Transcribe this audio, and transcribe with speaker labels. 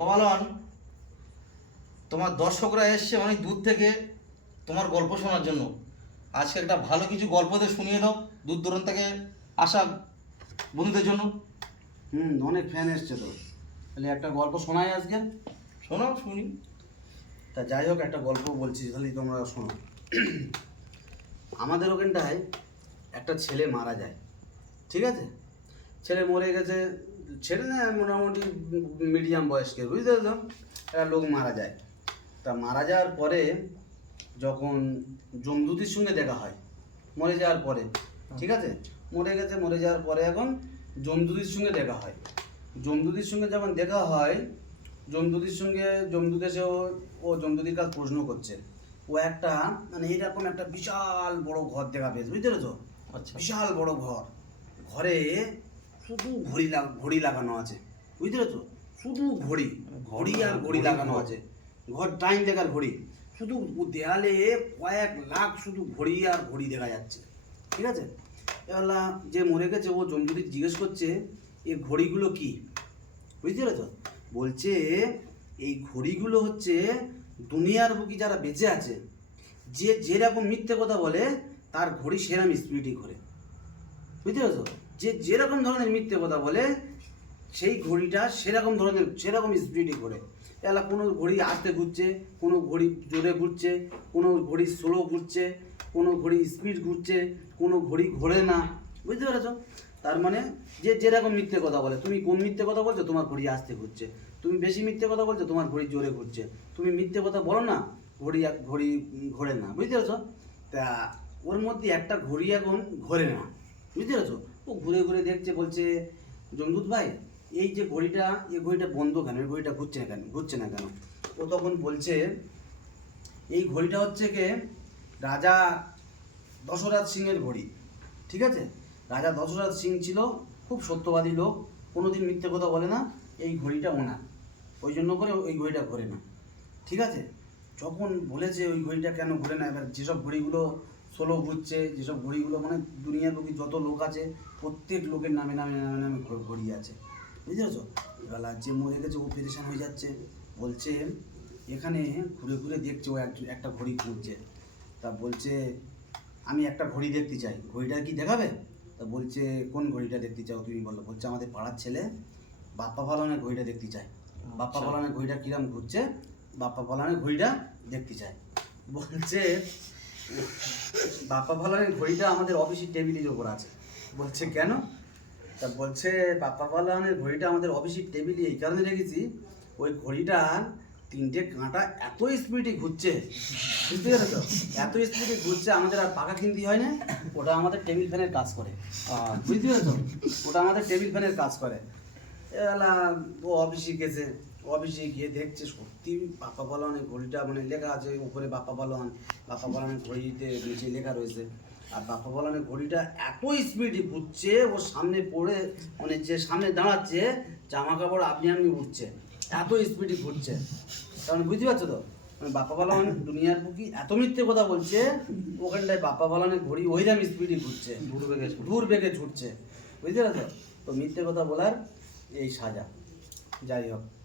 Speaker 1: কমালন তোমার দর্শকরা এসছে অনেক দূর থেকে তোমার গল্প শোনার জন্য। আজকে একটা ভালো কিছু গল্পদের শুনিয়ে দাও দূর দূরান্ত থেকে আসা বন্ধুদের জন্য।
Speaker 2: হুম অনেক ফ্যান এসছে তো। তাহলে একটা গল্প শোনাই আজকে।
Speaker 1: শোনাও শুনি।
Speaker 2: তা যাই হোক একটা গল্প বলছি তাহলে তোমরা শোনো। আমাদের ওখানটায় একটা ছেলে মারা যায়। ঠিক আছে? ছেলে মরে গেছে ছেলে না মোটামুটি মিডিয়াম বয়স্কের বুঝতে তো একটা লোক মারা যায়। তা মারা যাওয়ার পরে যখন জমদুতির সঙ্গে দেখা হয় মরে যাওয়ার পরে ঠিক আছে? মরে গেছে মরে যাওয়ার পরে এখন জমদুতির সঙ্গে দেখা হয়। জমদুতির সঙ্গে যখন দেখা হয় জমদুতির সঙ্গে জমদুত এসে ও জমদুতির কাছে প্রশ্ন করছে। ও একটা মানে এরকম একটা বিশাল বড় ঘর দেখা পেয়েছে বুঝতে পেরেছ?
Speaker 1: আচ্ছা।
Speaker 2: বিশাল বড় ঘর। ঘরে শুধু ঘড়ি লাগ ঘড়ি লাগানো আছে। বুঝতে পেরেছ? শুধু ঘড়ি ঘড়ি আর ঘড়ি লাগানো আছে। ঘর টাইম দেখার ঘড়ি। শুধু দেয়ালে কয়েক লাখ শুধু ঘড়ি আর ঘড়ি দেখা যাচ্ছে। ঠিক আছে? এবার যে মরে গেছে ও জমদুতি জিজ্ঞেস করছে এই ঘড়িগুলো কি? বুঝতে পেরেছ? বলছে এই ঘড়িগুলো হচ্ছে দুনিয়ার বুকি যারা বেঁচে আছে যে যেরকম মিথ্যে কথা বলে তার ঘড়ি সেরকম স্পিডই ঘোরে। বুঝতে পেরেছ? যে যেরকম ধরনের মিথ্যে কথা বলে, সেই ঘড়িটা সেরকম ধরনের, সেরকম স্পিডই ঘোরে। এলা কোনো ঘড়ি আস্তে ঘুরছে, কোনো ঘড়ি জোরে ঘুরছে, কোনো ঘড়ি স্লো ঘুরছে, কোনো ঘড়ি স্পিড ঘুরছে, কোনো ঘড়ি ঘোরে না। বুঝতে পেরেছ? তার মানে যে যেরকম মিথ্যে কথা বলে, তুমি কোন মিথ্যে কথা বলছো? তোমার ঘড়ি আস্তে ঘুরছে। তুমি বেশি মিথ্যে কথা বলছো? তোমার ঘড়ি জোরে ঘুরছে। তুমি মিথ্যে কথা বলো না, ঘড়ি ঘড়ি ঘোরে না। বুঝতে পেরেছ? তা ওর মধ্যে একটা ঘড়ি এখন ঘোরে না। বুঝতে পেরেছ? ও ঘুরে ঘুরে দেখছে, বলছে, জমদুত ভাই, এই যে ঘড়িটা এই ঘড়িটা বন্ধ কেন? এই ঘড়িটা ঘুরছে না কেন? ঘুরছে না কেন? ও তখন বলছে, এই ঘড়িটা হচ্ছে কে? রাজা দশরথ সিংয়ের ঘড়ি। ঠিক আছে? রাজা দশরথ সিং ছিল খুব সত্যবাদী লোক, কোনোদিন মিথ্যে কথা বলে না, এই ঘড়িটা ওনার। ওই জন্য করে ওই ঘড়িটা ঘোরে না। ঠিক আছে? যখন বলেছে ওই ঘড়িটা কেন ঘোরে না, এবার যেসব ঘড়িগুলো সোলো ঘুরছে যেসব ঘড়িগুলো মানে দুনিয়ার লোকে যত লোক আছে প্রত্যেক লোকের নামে নামে নামে নামে ঘড়ি আছে। বুঝতে পেরেছ? এবার যে মরে গেছে ও পেরেশান হয়ে যাচ্ছে। বলছে এখানে ঘুরে ঘুরে দেখছে ও এক- একটা ঘড়ি ঘুরছে তা বলছে আমি একটা ঘড়ি দেখতে চাই। ঘড়িটা কি দেখাবে? তা বলছে কোন ঘড়িটা দেখতে চাও তুমি বলো। বলছে আমাদের পাড়ার ছেলে বাপ্পা পালনের ঘড়িটা দেখতে চাই বাপ্পা
Speaker 1: আচ্ছা।
Speaker 2: পালনের ঘড়িটা কিরম ঘুরছে? বাপ্পা পালনের ঘড়িটা দেখতে চাই বলছে বাপ্পা পালনের ঘড়িটা আমাদের অফিসের টেবিলের ওপর আছে। বলছে, কেন? তা বলছে বাপ্পা পালনের ঘড়িটা আমাদের অফিসের টেবিলে এই কারণে রেখেছি, ওই ঘড়িটা তিনটে কাঁটা এত স্পিডে ঘুরছে। বুঝতে পেরেছ? এত স্পিডে ঘুরছে, আমাদের আর পাখা কিনতে হয় না, ওটা আমাদের টেবিল ফ্যানের কাজ করে। বুঝতে পেরেছ? ওটা আমাদের টেবিল ফ্যানের কাজ করে। এলা, ও অফিসে গেছে। অফিসে গিয়ে দেখছে সত্যি বাপ্পা পালনের ঘড়িটা মানে লেখা আছে উপরে বাপ্পা পালন বাপ্পা পালনের ঘড়িতে নিচে লেখা রয়েছে। আর বাপ্পা পালনের ঘড়িটা এত স্পিডে ঘুরছে ও সামনে পড়ে মানে যে সামনে দাঁড়াচ্ছে জামা কাপড় আপনি আপনি উঠছে এত স্পিডে ঘুরছে। কারণ বুঝতে পারছ তো? মানে বাপ্পা পালন দুনিয়ার বুকি এত মিথ্যে কথা বলছে ওখানটায় বাপ্পা পালনের ঘড়ি ওইরকম স্পিডে ঘুরছে।
Speaker 1: দূর বেগে।
Speaker 2: দূর বেগে ছুটছে। বুঝতে পারছ? তো মিথ্যে কথা বলার এই সাজা। যাই হোক।